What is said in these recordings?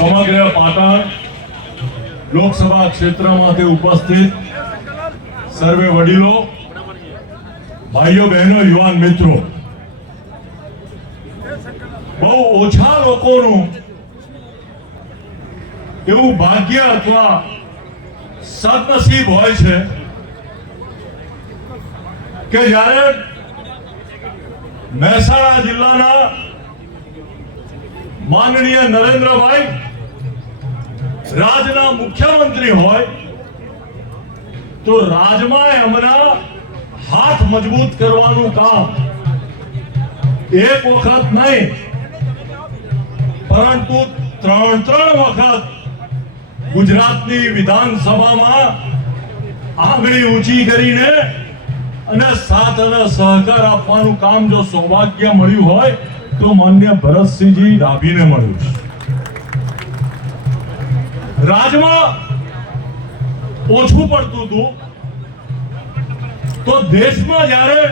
સમગ્ર પાટણ લોકસભા ક્ષેત્રમાંથી ઉપસ્થિત સર્વે વડીલો, ભાઈઓ, બહેનો, યુવાન મિત્રો. બહુ ઓછા લોકોનું એવું ભાગ્ય અથવા સદનસીબ હોય છે કે જ્યારે મહેસાણા જિલ્લાના માનનીય નરેન્દ્રભાઈ રાજના મુખ્યમંત્રી હોય, તો રાજમાં એમના હાથ મજબૂત કરવાનું કામ એક વખત નહીં, પરંતુ ત્રણ ત્રણ વખત ગુજરાતની વિધાનસભામાં આંગળી ઊંચી કરીને અને સાથ અને સહકાર આપવાનું કામ જો સૌભાગ્ય મળ્યું હોય, તો માન્ય ભરતસિંહજી ડાભીને મળ્યું છે. રાજમાં ઓછું પડતું હતું. તો દેશમાં જ્યારે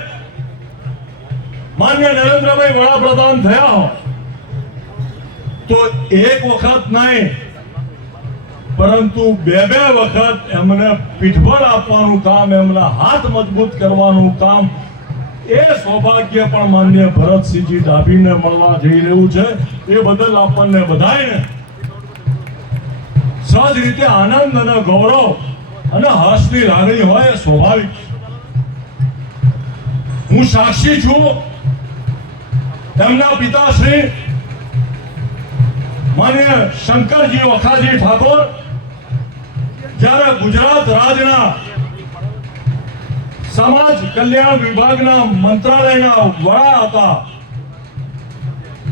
માન્ય નરેન્દ્રભાઈ વડાપ્રધાન થયા હોય તો એક વખત નહીં, પરંતુ બે બે વખત એમને પીઠબળ આપવાનું કામ, એમના હાથ મજબૂત કરવાનું કામ, એ સૌભાગ્ય પણ માન્ય ભરતસિંહજી ડાભીને મળવા જઈ રહ્યું છે. એ બદલ આપણને બધાયને સહજ રીતે આનંદ અને ગૌરવ અને હર્ષની લાગણી હોય સ્વાભાવિક. હું સાક્ષી છું. તેમના પિતાશ્રી માન્ય શંકરજી વખાજી ઠાકોર જ્યારે ગુજરાત રાજના સમાજ કલ્યાણ વિભાગના મંત્રાલયના વડા હતા.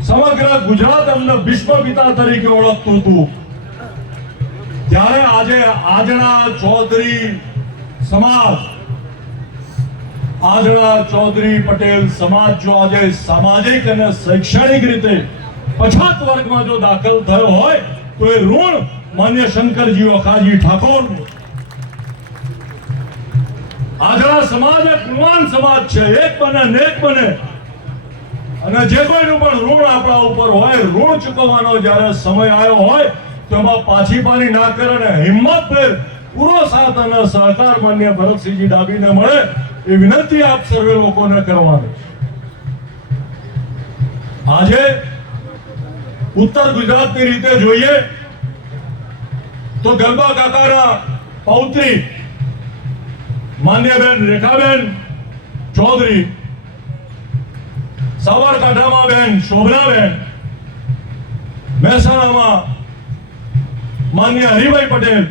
સમગ્ર ગુજરાત એમને વિશ્વ પિતા તરીકે ઓળખતું હતું. ત્યારે આજે આજના ચૌધરી સમાજ, આજના ચૌધરી પટેલ સમાજ જો આજે સામાજિક અને શૈક્ષણિક રીતે પછાત વર્ગમાં જો દાખલ થયો હોય, તો એ ઋણ માન્ય શંકરજી વખાજી ઠાકોર આજના સમાજ એક ગુણવાન સમાજ છે, એક બને નેક બને. અને જે કોઈનું પણ ઋણ આપણા ઉપર હોય, ઋણ ચૂકવવાનો જ્યારે સમય આવ્યો હોય તો એમાં પાછી પાની ના કરે અને હિંમતભેર પૂરો સાથ અને સહકાર માન્ય ભરતસિંહજી ડાબીને મળે એ વિનંતી આપ સર્વે લોકોને કરવાની. આજે ઉત્તર ગુજરાતની રીતે જોઈએ તો ગરબા કાકાના પૌત્રી માન્યબેન રેખાબેન ચૌધરી સાબરકાંઠામાં બેન શોભનાબેન, મહેસાણામાં માન્ય હરિભાઈ પટેલ,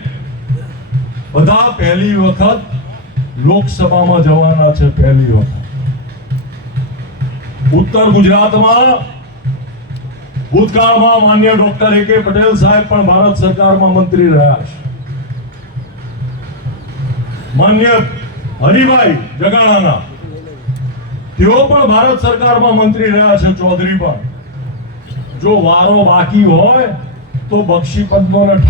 બધા પહેલી વખત લોકસભામાં જવાના છે, પહેલી વખત. ઉત્તર ગુજરાતમાં, ભૂતકાળમાં માન્ય ડોક્ટર એ કે પટેલ સાહેબ પણ ભારત સરકારમાં મંત્રી રહ્યા છે. માન્ય હરિભાઈ જગાણાના, તેઓ પણ ભારત સરકારમાં મંત્રી રહ્યા છે, ચૌધરી પણ. જો વારો બાકી હોય, તો બક્ષી પદ્મોને